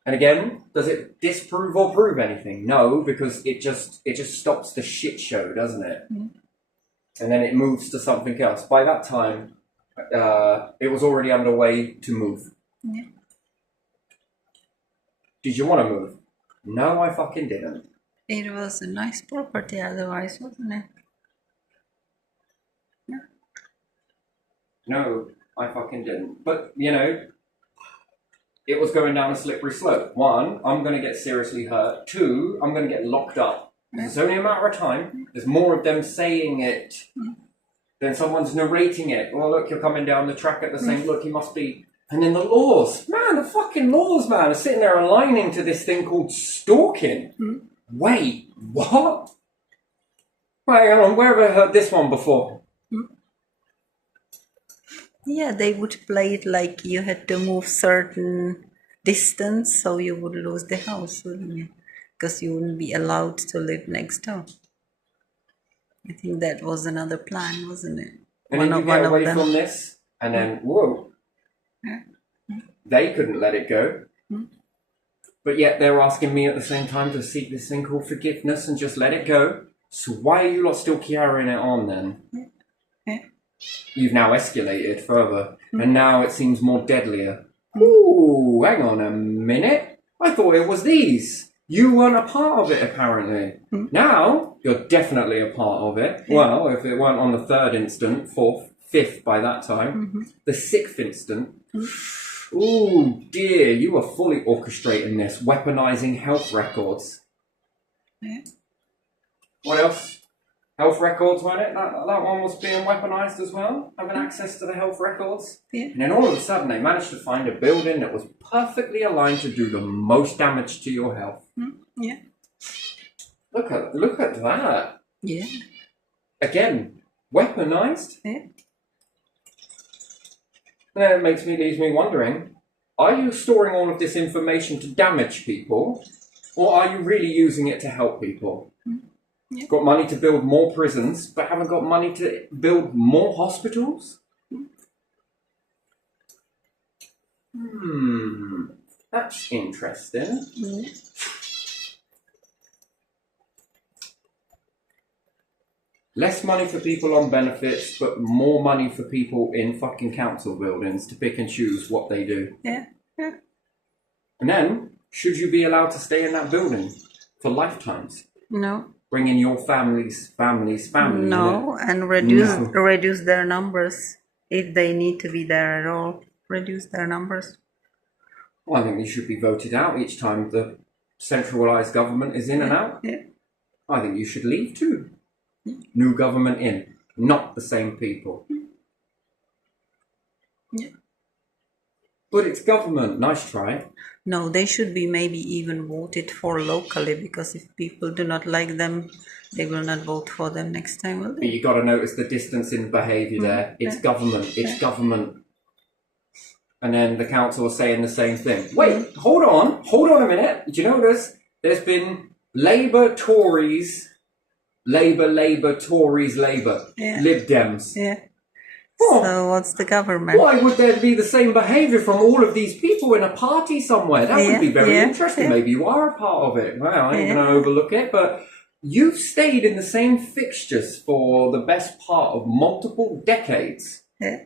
And again, does it disprove or prove anything? No, because it just stops the shit show, doesn't it? And then it moves to something else. By that time, it was already underway to move. Yeah. Did you want to move? No, I fucking didn't. It was a nice property otherwise, wasn't it? Yeah. No, I fucking didn't. But, you know, it was going down a slippery slope. One, I'm going to get seriously hurt. Two, I'm going to get locked up. It's only a matter of time. There's more of them saying it than someone's narrating it. Well, look, you're coming down the track at the same, look, he must be... And then the laws. Man, the fucking laws, man, are sitting there aligning to this thing called stalking. Wait, what? Wait, hang on, where have I heard this one before? Yeah, they would play it like you had to move certain distance so you would lose the house, wouldn't you? Because you wouldn't be allowed to live next door. I think that was another plan, wasn't it? And then you get away from this, and then, whoa. They couldn't let it go. But yet they're asking me at the same time to seek this thing called forgiveness and just let it go. So why are you lot still carrying it on then? You've now escalated further, and now it seems more deadlier. Ooh, hang on a minute. I thought it was these. You weren't a part of it, apparently. Now, you're definitely a part of it. Well, if it weren't on the third instant, fourth, fifth by that time, the sixth instant. Ooh, dear, you were fully orchestrating this, weaponizing health records. What else? Health records, weren't it? That one was being weaponized as well, having access to the health records. And then all of a sudden they managed to find a building that was perfectly aligned to do the most damage to your health. Look at that. Yeah. Again, weaponized. Yeah. And then it leaves me wondering, are you storing all of this information to damage people, or are you really using it to help people? Yeah. Got money to build more prisons, but haven't got money to build more hospitals? That's interesting. Less money for people on benefits, but more money for people in fucking council buildings to pick and choose what they do. Yeah. Yeah. And then, should you be allowed to stay in that building for lifetimes? No. Bring in your families. No, and reduce their numbers if they need to be there at all. Reduce their numbers. Well, I think you should be voted out each time the centralised government is in and out. Yeah. I think you should leave too. New government in, not the same people. Yeah. But it's government. Nice try. No, they should be maybe even voted for locally, because if people do not like them, they will not vote for them next time, will But they? you got to notice the difference in behaviour there. It's government. It's government. And then the council is saying the same thing. Wait, hold on a minute. Do you notice there's been Labour, Tories, Labour, Tories, Labour, Yeah. Lib Dems. Yeah. Oh. So what's the government? Why would there be the same behaviour from all of these people in a party somewhere? That would be very interesting. Yeah. Maybe you are a part of it. Well, I ain't going to overlook it, but you've stayed in the same fixtures for the best part of multiple decades. Yeah.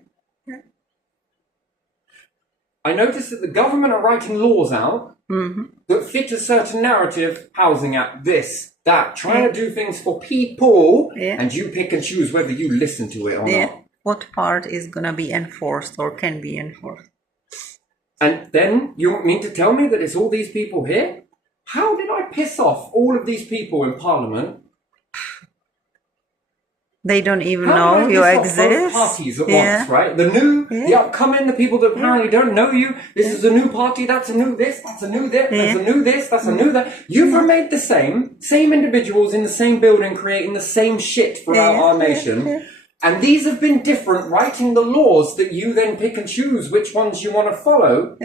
I noticed that the government are writing laws out that fit a certain narrative, Housing Act, this, that, trying to do things for people, and you pick and choose whether you listen to it or not. What part is going to be enforced or can be enforced? And then you mean to tell me that it's all these people here? How did I piss off all of these people in Parliament? They don't even How know did you I piss off both exist. parties at once, right? The new, the upcoming, the people that apparently don't know you. This is a new party. That's a new this. That's a new this. That's a new this. That's a new that. You've remained the same individuals in the same building, creating the same shit throughout our nation. And these have been different, writing the laws that you then pick and choose which ones you want to follow.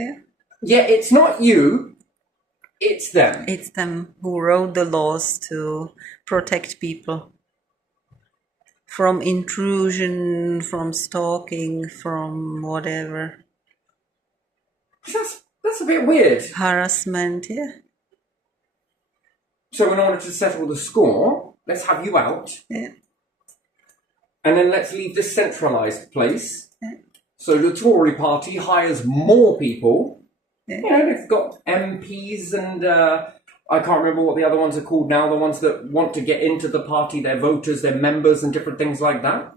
Yet it's not you, it's them. It's them who wrote the laws to protect people from intrusion, from stalking, from whatever. That's a bit weird. Harassment, So in order to settle the score, let's have you out. And then let's leave this centralised place. So the Tory party hires more people. You know, they've got MPs and I can't remember what the other ones are called now. The ones that want to get into the party, their voters, their members and different things like that.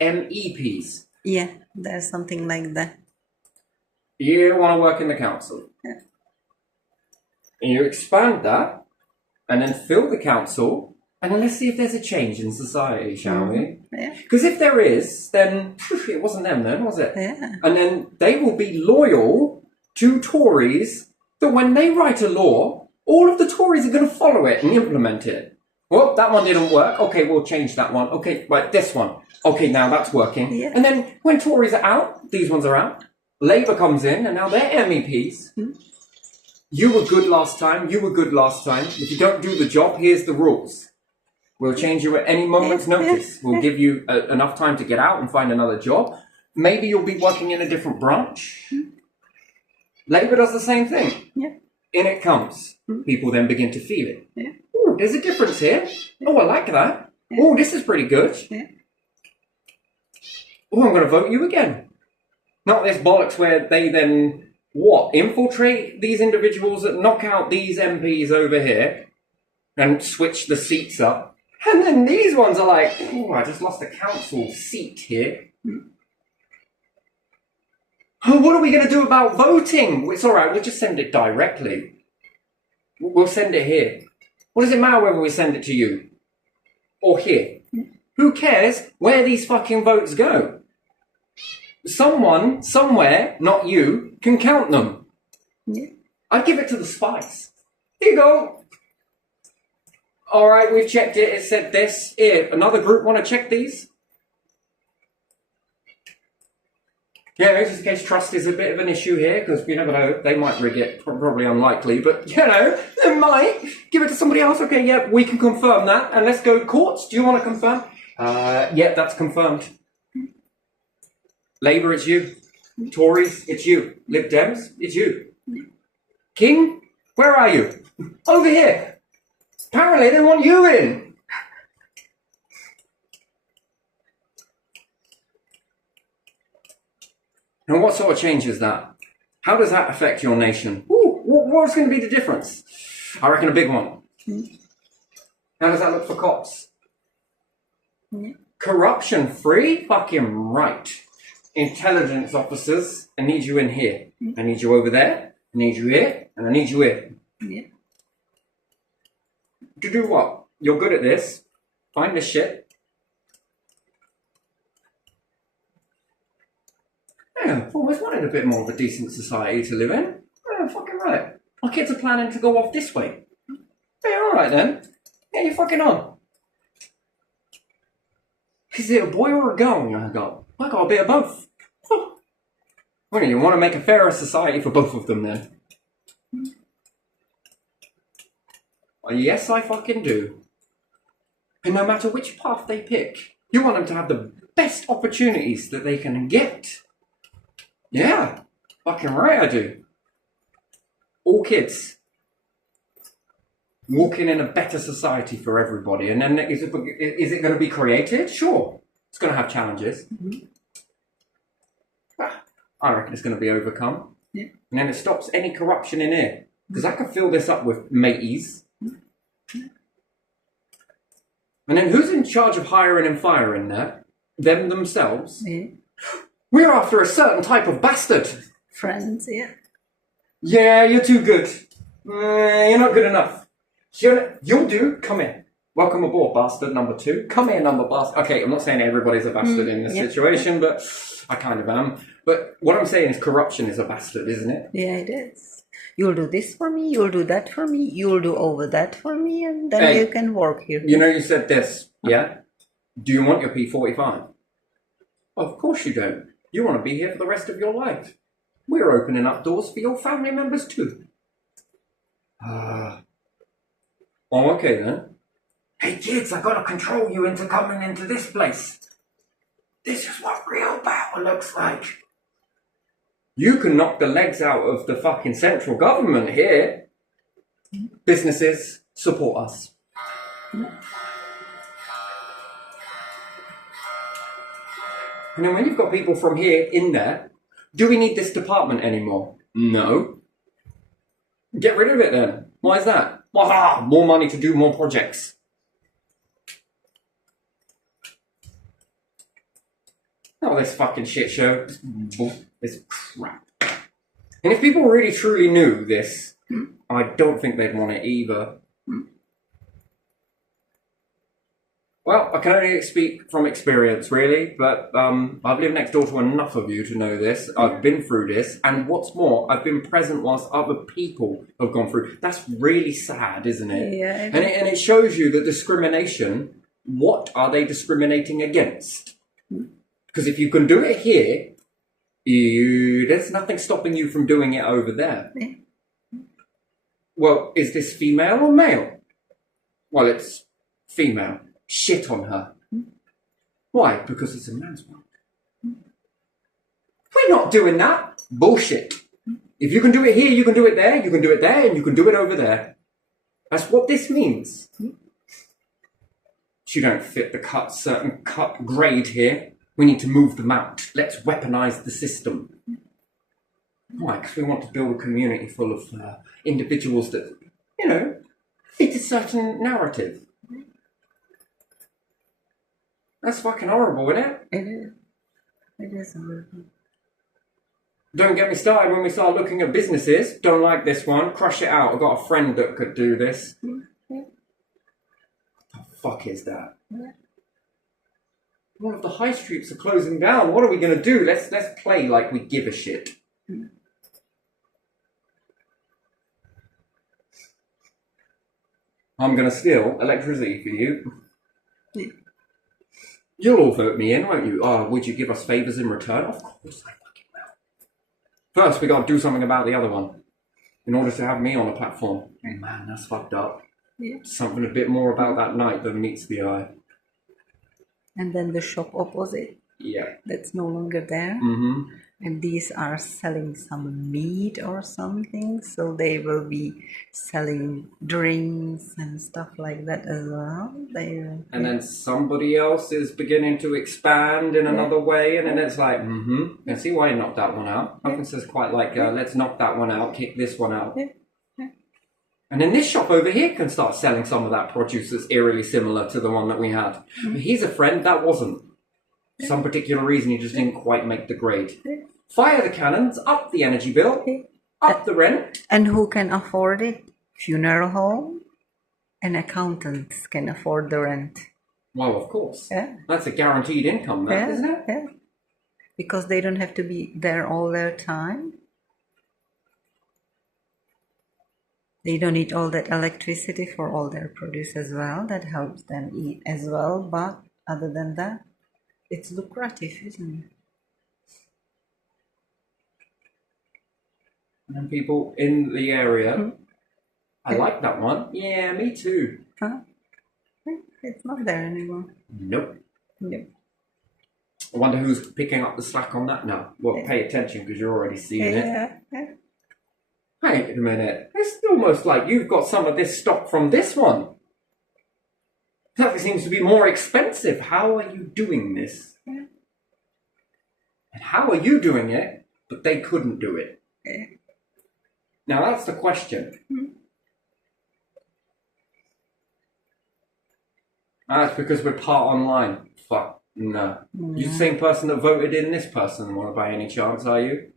MEPs. Yeah, there's something like that. You want to work in the council. And you expand that and then fill the council. And then let's see if there's a change in society, shall we? Because if there is, then it wasn't them then, was it? And then they will be loyal to Tories, that when they write a law, all of the Tories are going to follow it and implement it. Well, that one didn't work. Okay, we'll change that one. Okay, right, this one. Okay, now that's working. And then when Tories are out, these ones are out. Labour comes in, and now they're MEPs. You were good last time. You were good last time. If you don't do the job, here's the rules. We'll change you at any moment's notice. We'll give you enough time to get out and find another job. Maybe you'll be working in a different branch. Labour does the same thing. In it comes. People then begin to feel it. Oh, there's a difference here. Oh, I like that. Oh, this is pretty good. Oh, I'm going to vote you again. Not this bollocks where they then, infiltrate these individuals that knock out these MPs over here and switch the seats up. And then these ones are like, oh, I just lost a council seat here. Oh, what are we going to do about voting? It's all right, we'll just send it directly. We'll send it here. What does it matter whether we send it to you? Or here? Who cares where these fucking votes go? Someone, somewhere, not you, can count them. I'd give it to the spies. Here you go. All right, we've checked it. It said this. Here, another group want to check these? Yeah, it's just in case trust is a bit of an issue here, because you never know, they might rig it, probably unlikely, but you know, they might. Give it to somebody else, okay, yeah, we can confirm that, and let's go courts. Do you want to confirm? Yeah, that's confirmed. Labour, it's you. Tories, it's you. Lib Dems, it's you. King, where are you? Over here. Apparently they want you in. And what sort of change is that? How does that affect your nation? Ooh, what's going to be the difference? I reckon a big one. How does that look for cops? Corruption free? Fucking right. Intelligence officers, I need you in here. I need you over there. I need you here. And I need you here. Yeah. To do what? You're good at this. Find this shit. Yeah, I've always wanted a bit more of a decent society to live in. Yeah, fucking right. My kids are planning to go off this way. Yeah, alright then. Yeah, you're fucking on. Is it a boy or a girl? I got a bit of both. Huh. Well, you want to make a fairer society for both of them then? Well, yes, I fucking do. And no matter which path they pick, you want them to have the best opportunities that they can get. Yeah, fucking right I do. All kids. Walking in a better society for everybody. And then is it going to be created? Sure. It's going to have challenges. I reckon it's going to be overcome. Yeah. And then it stops any corruption in here. Because I can fill this up with mateys. And then who's in charge of hiring and firing there? Them themselves? Yeah. We're after a certain type of bastard. Friends, yeah. Yeah, you're too good. You're not good enough. You'll do. Come in. Welcome aboard, bastard number 2. Come here, number bastard. Okay, I'm not saying everybody's a bastard in this situation, but I kind of am. But what I'm saying is corruption is a bastard, isn't it? Yeah, it is. You'll do this for me, you'll do that for me, you'll do over that for me, and then you can work here. You know, you said this, yeah? Do you want your P45? Of course you don't. You want to be here for the rest of your life. We're opening up doors for your family members too. Oh, okay then. Hey kids, I gotta control you into coming into this place. This is what real power looks like. You can knock the legs out of the fucking central government here. Businesses, support us. And then when you've got people from here in there, do we need this department anymore? No. Get rid of it then. Why is that? Wow, more money to do more projects. Oh, this fucking shit show. This crap. And if people really truly knew this, I don't think they'd want it either. Well, I can only speak from experience, really, but I've lived next door to enough of you to know this. I've been through this, and what's more, I've been present whilst other people have gone through. That's really sad, isn't it? Yeah. And it shows you that discrimination, what are they discriminating against? Because if you can do it here, there's nothing stopping you from doing it over there. Yeah. Well, is this female or male? Well, it's female. Shit on her. Why? Because it's a man's world. We're not doing that. Bullshit. If you can do it here, you can do it there, you can do it there, and you can do it over there. That's what this means. You don't fit the certain cut grade here. We need to move them out. Let's weaponize the system. Why? Because we want to build a community full of individuals that, fit a certain narrative. That's fucking horrible, isn't it? It is. It is horrible. Don't get me started when we start looking at businesses. Don't like this one. Crush it out. I've got a friend that could do this. Yeah. The fuck is that? Yeah. One of the high streets are closing down. What are we going to do? Let's play like we give a shit. I'm going to steal electricity for you. Yeah. You'll all vote me in, won't you? Oh, would you give us favours in return? Of course I fucking First, we got to do something about the other one in order to have me on a platform. Man, that's fucked up. Yeah. Something a bit more about that night than meets the eye. And then the shop opposite, Yeah. that's no longer there. Mm-hmm. And these are selling some meat or something, so they will be selling drinks and stuff like that as well. And then somebody else is beginning to expand in another way, and then it's like, I see why you knocked that one out. I think it's quite like, let's knock that one out, kick this one out. And then this shop over here can start selling some of that produce that's eerily similar to the one that we had. But he's a friend, that wasn't. For some particular reason, he just didn't quite make the grade. Fire the cannons, up the energy bill, up the rent. And who can afford it? Funeral home and accountants can afford the rent. Well, of course. Yeah. That's a guaranteed income, that, isn't it? Yeah. Because they don't have to be there all their time. They don't need all that electricity for all their produce as well. That helps them eat as well. But other than that, it's lucrative, isn't it? And people in the area, I like that one. Yeah, me too. Huh? It's not there anymore. Nope. Nope. I wonder who's picking up the slack on that now. Well, pay attention because you're already seeing it. Yeah. Wait a minute. It's almost like you've got some of this stock from this one. That seems to be more expensive. How are you doing this? Yeah. And how are you doing it, but they couldn't do it? Yeah. Now that's the question. That's because we're part online. Fuck, no. You're the same person that voted in this person, by any chance, are you?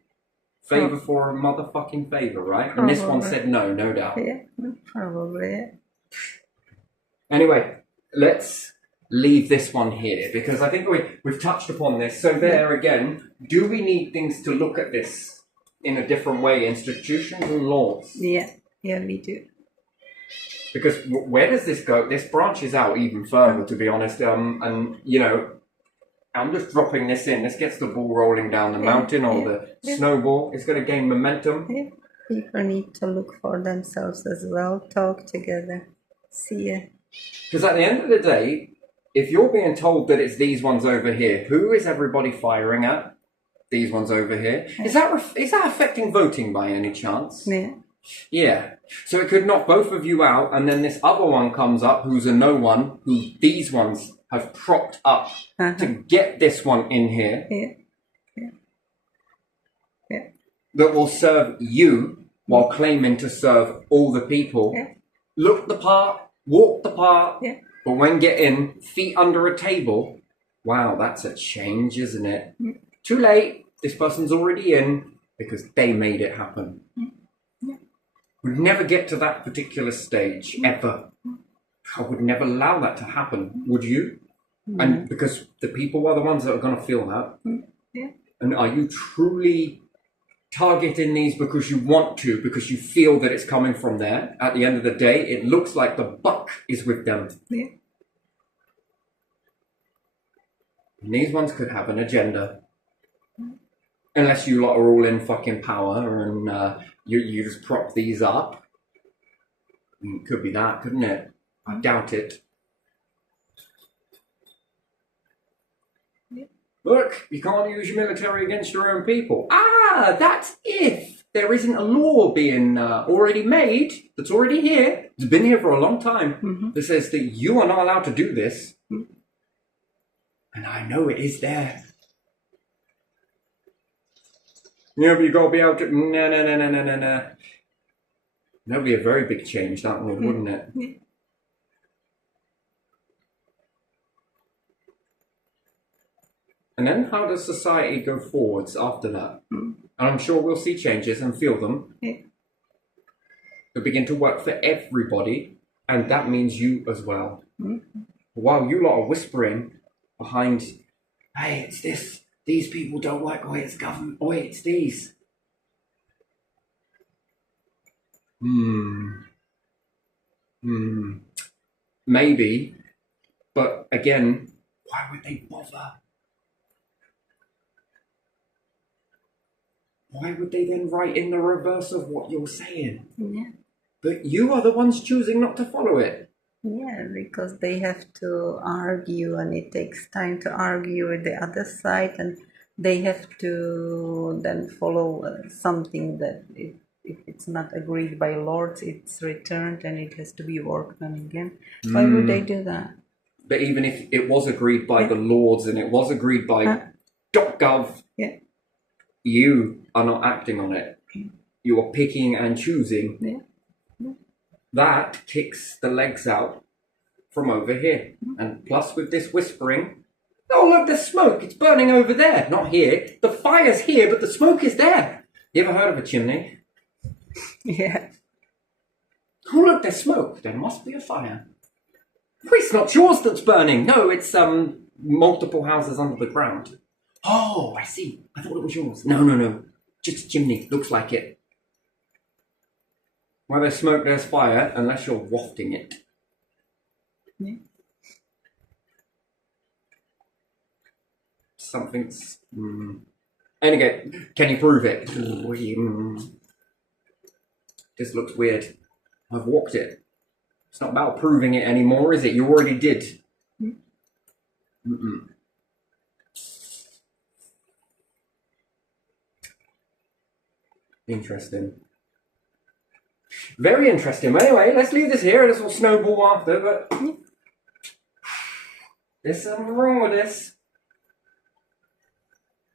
Favor for a motherfucking favor, right? And this one said no doubt. Yeah, probably. Anyway, let's leave this one here because I think we've touched upon this. So there again, do we need things to look at this in a different way, institutions and laws? Yeah, we do. Because where does this go? This branches out even further, to be honest. And, you know, I'm just dropping this in. This gets the ball rolling down the mountain or the snowball. It's going to gain momentum. Yeah. People need to look for themselves as well, talk together, see it. Because at the end of the day, if you're being told that it's these ones over here, who is everybody firing at? These ones over here. Is that affecting voting by any chance? Yeah. Yeah. So it could knock both of you out, and then this other one comes up who's a no one, who these ones have propped up to get this one in here. Yeah. That will serve you while claiming to serve all the people. Yeah. Look the part, walk the part, Yeah. but when getting feet under a table, wow, that's a change, isn't it? Too late. This person's already in because they made it happen. We'd never get to that particular stage, ever. I would never allow that to happen, would you? And because the people are the ones that are going to feel that. Yeah. And are you truly targeting these because you want to, because you feel that it's coming from there? At the end of the day, it looks like the buck is with them. Yeah. And these ones could have an agenda. Unless you lot are all in fucking power and you just prop these up. It could be that, couldn't it? I doubt it. Yeah. Look, you can't use your military against your own people. Ah, that's if there isn't a law being already made, that's already here, it's been here for a long time, that says that you are not allowed to do this. And I know it is there. Yeah, but you got to be able to... No. That would be a very big change, that would, wouldn't it? Yeah. And then how does society go forwards after that? And I'm sure we'll see changes and feel them. Yeah. That begin to work for everybody, and that means you as well. While you lot are whispering behind, hey, it's this. These people don't like, oh, it's government, oh, it's these. Maybe, but again, why would they bother? Why would they then write in the reverse of what you're saying? Yeah. But you are the ones choosing not to follow it. Yeah, because they have to argue, and it takes time to argue with the other side, and they have to then follow something that if it's not agreed by lords, it's returned and it has to be worked on again. Why would they do that? But even if it was agreed by the lords and it was agreed by .gov, Yeah. you are not acting on it. You are picking and choosing. Yeah. That kicks the legs out from over here. And plus with this whispering, oh look, there's smoke, it's burning over there, not here. The fire's here, but the smoke is there. You ever heard of a chimney? Yeah. Oh look, there's smoke, there must be a fire. It's not yours that's burning. No, it's multiple houses under the ground. Oh, I see. I thought it was yours. No. Just a chimney. Looks like it. Where there's smoke, there's fire, unless you're wafting it. Yeah. Something's... Anyway, can you prove it? This looks weird. I've walked it. It's not about proving it anymore, is it? You already did. Interesting. Very interesting. Anyway, let's leave this here. This will snowball after, but there's something wrong with this.